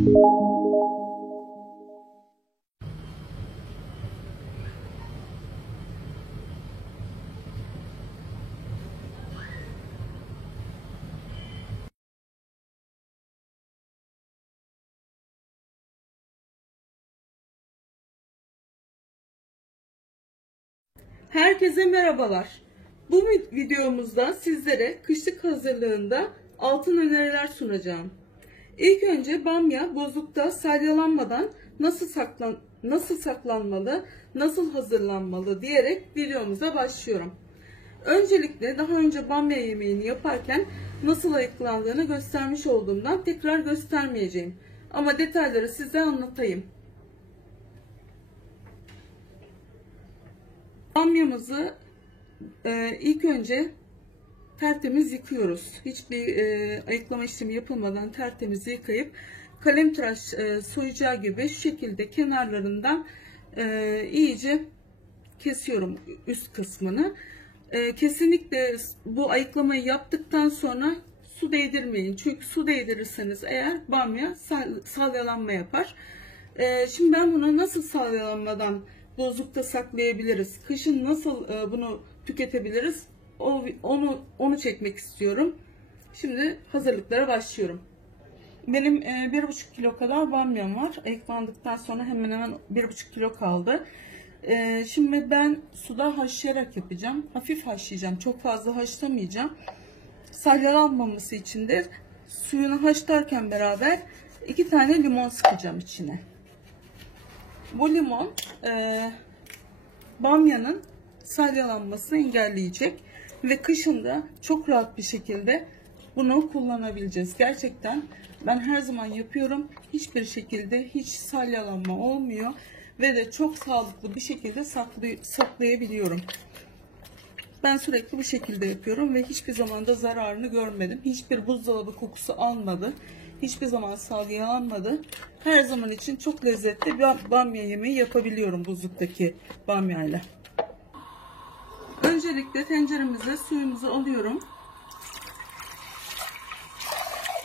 Herkese merhabalar. Bu videomuzda sizlere kışlık hazırlığında altın öneriler sunacağım. İlk önce bamya bozukta salyalanmadan nasıl saklanmalı, nasıl hazırlanmalı diyerek videomuza başlıyorum. Öncelikle daha önce bamya yemeğini yaparken nasıl ayıklandığını göstermiş olduğumdan tekrar göstermeyeceğim. Ama detayları size anlatayım. Bamyamızı ilk önce tertemiz yıkıyoruz. Hiçbir ayıklama işlemi yapılmadan tertemiz yıkayıp kalemtıraş soyacağı gibi şu şekilde kenarlarından iyice kesiyorum üst kısmını. Kesinlikle bu ayıklamayı yaptıktan sonra su değdirmeyin. Çünkü su değdirirseniz eğer bamya salyalanma yapar. Şimdi ben bunu nasıl salyalanmadan buzlukta saklayabiliriz? Kışın nasıl bunu tüketebiliriz? Onu çekmek istiyorum. Şimdi hazırlıklara başlıyorum. Benim 1,5 kilo kadar bamyam var. Ayıklandıktan sonra hemen hemen 1,5 kilo kaldı. Şimdi ben suda haşlayarak yapacağım. Hafif haşlayacağım. Çok fazla haşlamayacağım. Salyalanmaması için de suyunu haşlarken beraber 2 tane limon sıkacağım içine. Bu limon bamyanın salyalanmasını engelleyecek ve kışın da çok rahat bir şekilde bunu kullanabileceğiz. Gerçekten ben her zaman yapıyorum. Hiçbir şekilde hiç salyalanma olmuyor ve de çok sağlıklı bir şekilde saklayabiliyorum. Ben sürekli bu şekilde yapıyorum ve hiçbir zaman da zararını görmedim. Hiçbir buzdolabı kokusu almadı. Hiçbir zaman salyalanmadı. Her zaman için çok lezzetli bir bamya yemeği yapabiliyorum buzluktaki bamyayla. Öncelikle tenceremize suyumuzu alıyorum.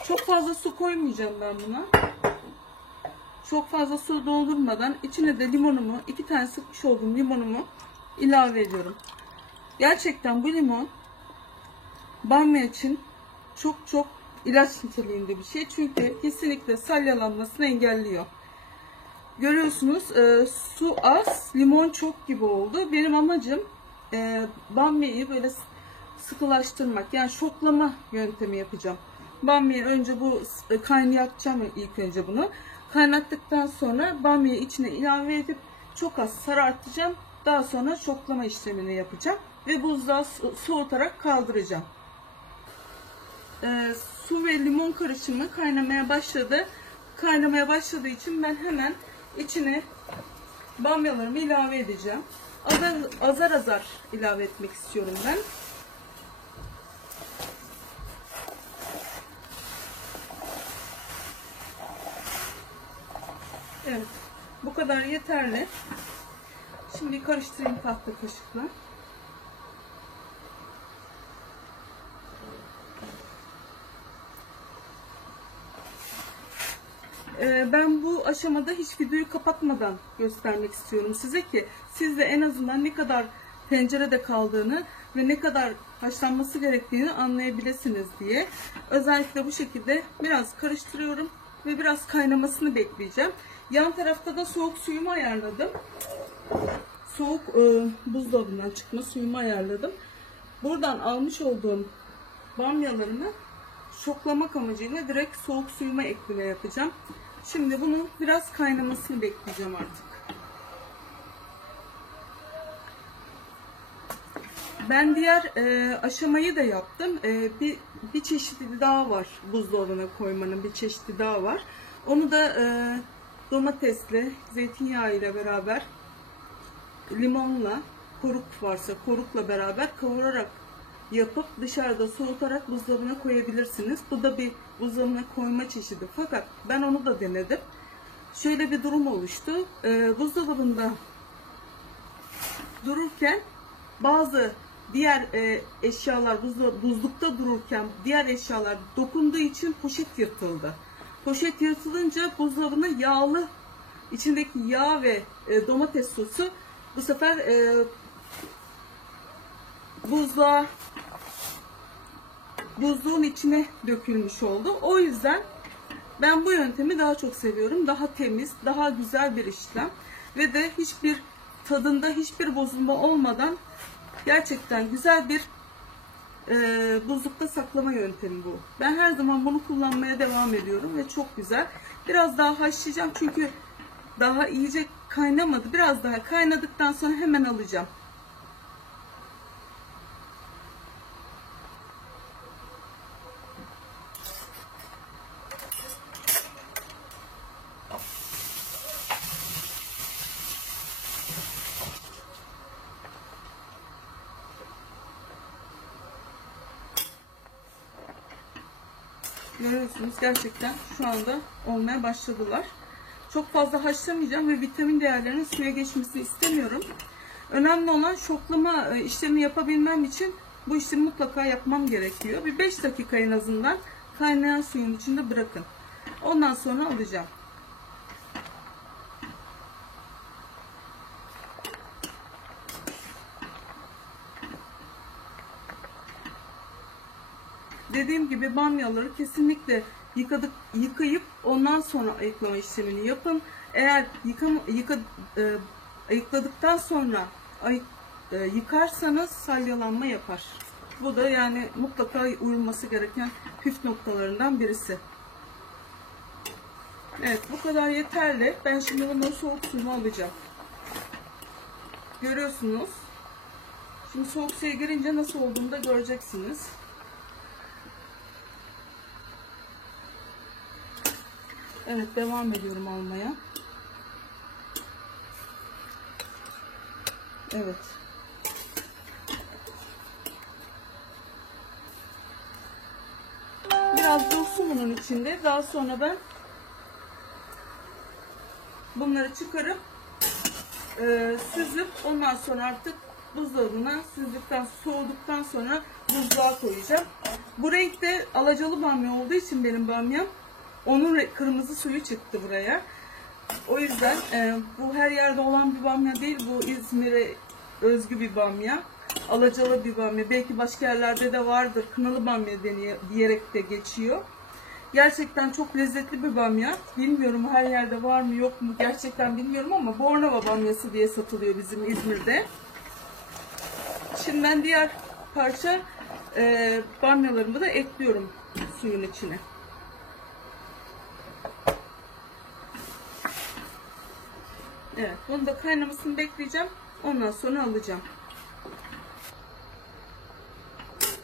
Çok fazla su koymayacağım ben buna. Çok fazla su doldurmadan içine de limonumu, 2 tane sıkmış olduğum limonumu ilave ediyorum. Gerçekten bu limon bamya için çok ilaç niteliğinde bir şey. Çünkü kesinlikle salyalanmasını engelliyor. Görüyorsunuz su az, limon çok gibi oldu. Benim amacım bamyayı böyle sıkılaştırmak. Yani şoklama yöntemi yapacağım. Bamyayı önce bu kaynatacağım ilk önce bunu. Kaynattıktan sonra bamyayı içine ilave edip çok az sarartacağım. Daha sonra şoklama işlemini yapacağım. Ve buzluğa soğutarak kaldıracağım. Su ve limon karışımı kaynamaya başladı. Kaynamaya başladığı için ben hemen içine bamyalarımı ilave edeceğim. Azar azar ilave etmek istiyorum ben. Evet, bu kadar yeterli. Şimdi karıştırayım tahta kaşıkla. Ben bu aşamada hiç videoyu kapatmadan göstermek istiyorum size ki siz de en azından ne kadar tencerede kaldığını ve ne kadar haşlanması gerektiğini anlayabilirsiniz diye. Özellikle bu şekilde biraz karıştırıyorum ve biraz kaynamasını bekleyeceğim. Yan tarafta da soğuk suyumu ayarladım. Soğuk buzdolabından çıkma suyumu ayarladım. Buradan almış olduğum bamyalarımı şoklamak amacıyla direkt soğuk suyuma ekleme yapacağım. Şimdi bunun biraz kaynamasını bekleyeceğim artık. Ben diğer aşamayı da yaptım. Bir çeşidi daha var. Buzdolabına koymanın bir çeşidi daha var. Onu da domatesle, zeytinyağı ile beraber limonla, koruk varsa korukla beraber kavurarak yapıp dışarıda soğutarak buzdolabına koyabilirsiniz. Bu da bir buzdolabına koyma çeşidi. Fakat ben onu da denedim. Şöyle bir durum oluştu. Buzdolabında dururken bazı diğer eşyalar buzlukta dururken diğer eşyalar dokunduğu için poşet yırtıldı. Poşet yırtılınca buzdolabının yağlı, içindeki yağ ve domates sosu bu sefer buzluğun içine dökülmüş oldu. O yüzden ben bu yöntemi daha çok seviyorum. Daha temiz, daha güzel bir işlem ve de hiçbir tadında hiçbir bozulma olmadan gerçekten güzel bir buzlukta saklama yöntemi bu. Ben her zaman bunu kullanmaya devam ediyorum ve çok güzel. Biraz daha haşlayacağım çünkü daha iyice kaynamadı. Biraz daha kaynadıktan sonra hemen alacağım. Görüyorsunuz gerçekten şu anda olmaya başladılar. Çok fazla haşlamayacağım ve vitamin değerlerinin suya geçmesini istemiyorum. Önemli olan şoklama işlemi yapabilmem için bu işlemi mutlaka yapmam gerekiyor. Bir 5 dakika en azından kaynayan suyun içinde bırakın. Ondan sonra alacağım. Dediğim gibi bamyaları kesinlikle yıkayıp ondan sonra ayıklama işlemini yapın. Eğer ayıkladıktan sonra yıkarsanız salyalanma yapar. Bu da yani mutlaka uyulması gereken püf noktalarından birisi. Evet, bu kadar yeterli. Ben şimdi bunun soğuk suyunu alacağım. Görüyorsunuz. Şimdi soğuk suya girince nasıl olduğunu da göreceksiniz. Evet, devam ediyorum almaya. Evet. Biraz dursun bunun içinde. Daha sonra ben bunları çıkarıp süzüp ondan sonra artık buzdolabına soğuduktan sonra buzluğa koyacağım. Bu renkte alacalı bamya olduğu için benim bamyam, onun kırmızı suyu çıktı buraya. O yüzden bu her yerde olan bir bamya değil. Bu İzmir'e özgü bir bamya. Alacalı bir bamya. Belki başka yerlerde de vardır. Kınalı bamya diyerek de geçiyor. Gerçekten çok lezzetli bir bamya. Bilmiyorum her yerde var mı yok mu gerçekten bilmiyorum ama Bornova bamyası diye satılıyor bizim İzmir'de. Şimdi ben diğer parça bamyalarımı da ekliyorum suyun içine. Evet, bunu da kaynamasını bekleyeceğim. Ondan sonra alacağım.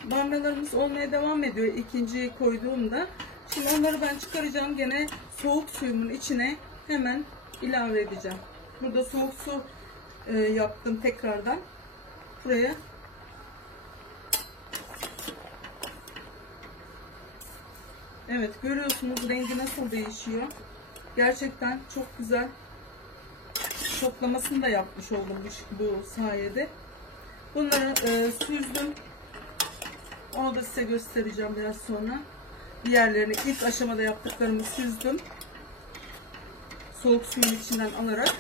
Bamyalarımız olmaya devam ediyor ikinciyi koyduğumda. Şimdi onları ben çıkaracağım. Gene soğuk suyumun içine hemen ilave edeceğim. Burada soğuk su yaptım tekrardan. Buraya evet, görüyorsunuz rengi nasıl değişiyor. Gerçekten çok güzel. Şoklamasını da yapmış oldum bu sayede. Bunları süzdüm. Onu da size göstereceğim biraz sonra. Diğerlerini ilk aşamada yaptıklarımı süzdüm. Soğuk suyun içinden alarak.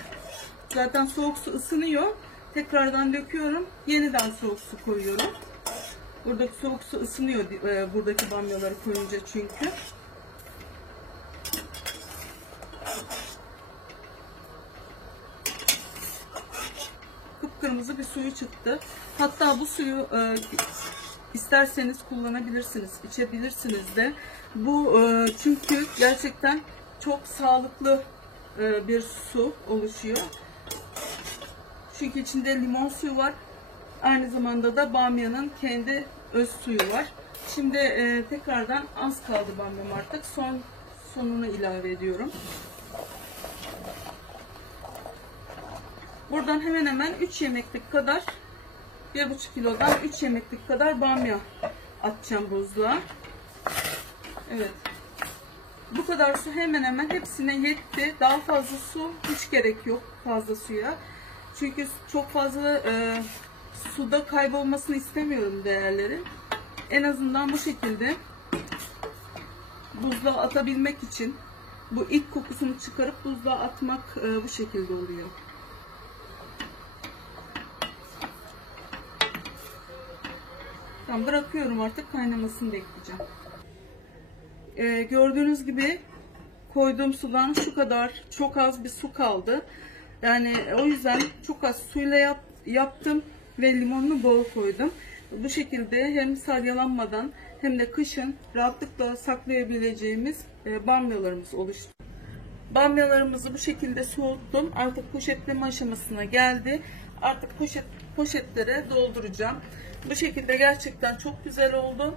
Zaten soğuk su ısınıyor. Tekrardan döküyorum. Yeniden soğuk su koyuyorum. Buradaki soğuk su ısınıyor. Buradaki bamyaları koyunca çünkü. Kıpkırmızı bir suyu çıktı. Hatta bu suyu isterseniz kullanabilirsiniz, içebilirsiniz de. Bu çünkü gerçekten çok sağlıklı bir su oluşuyor. Çünkü içinde limon suyu var. Aynı zamanda da bamyanın kendi öz suyu var. Şimdi tekrardan az kaldı bamyam artık. Sonunu ilave ediyorum. Buradan hemen hemen 3 yemeklik kadar, 1,5 kilodan 3 yemeklik kadar bamya atacağım buzluğa. Evet. Bu kadar su hemen hemen hepsine yetti. Daha fazla su hiç gerek yok fazla suya. Çünkü çok fazla suda kaybolmasını istemiyorum değerleri. En azından bu şekilde buzluğa atabilmek için Bu ilk kokusunu çıkarıp buzluğa atmak bu şekilde oluyor. Tamam, bırakıyorum, artık kaynamasını bekleyeceğim. Gördüğünüz gibi koyduğum sudan şu kadar, çok az bir su kaldı. Yani o yüzden çok az suyla yaptım ve limonunu bol koydum. Bu şekilde hem salyalanmadan hem de kışın rahatlıkla saklayabileceğimiz bamyalarımız oluştu. Bamyalarımızı bu şekilde soğuttum. Artık poşetleme aşamasına geldi. Artık poşetlere dolduracağım. Bu şekilde gerçekten çok güzel oldu.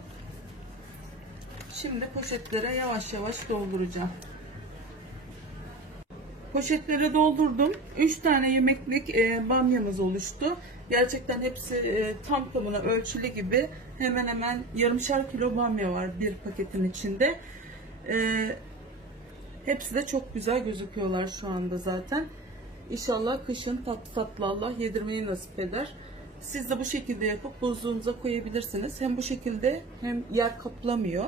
Şimdi poşetlere yavaş yavaş dolduracağım. Poşetlere doldurdum. 3 tane yemeklik bamyamız oluştu. Gerçekten hepsi tam tamına ölçülü gibi. Hemen hemen yarımşar kilo bamya var bir paketin içinde. Hepsi de çok güzel gözüküyorlar şu anda zaten. İnşallah kışın tatlı tatlı Allah yedirmeyi nasip eder. Siz de bu şekilde yapıp buzluğunuza koyabilirsiniz. Hem bu şekilde hem yer kaplamıyor.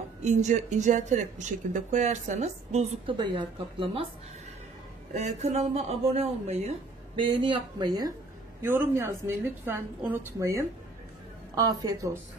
İncelterek bu şekilde koyarsanız buzlukta da yer kaplamaz. Kanalıma abone olmayı, beğeni yapmayı, yorum yazmayı lütfen unutmayın. Afiyet olsun.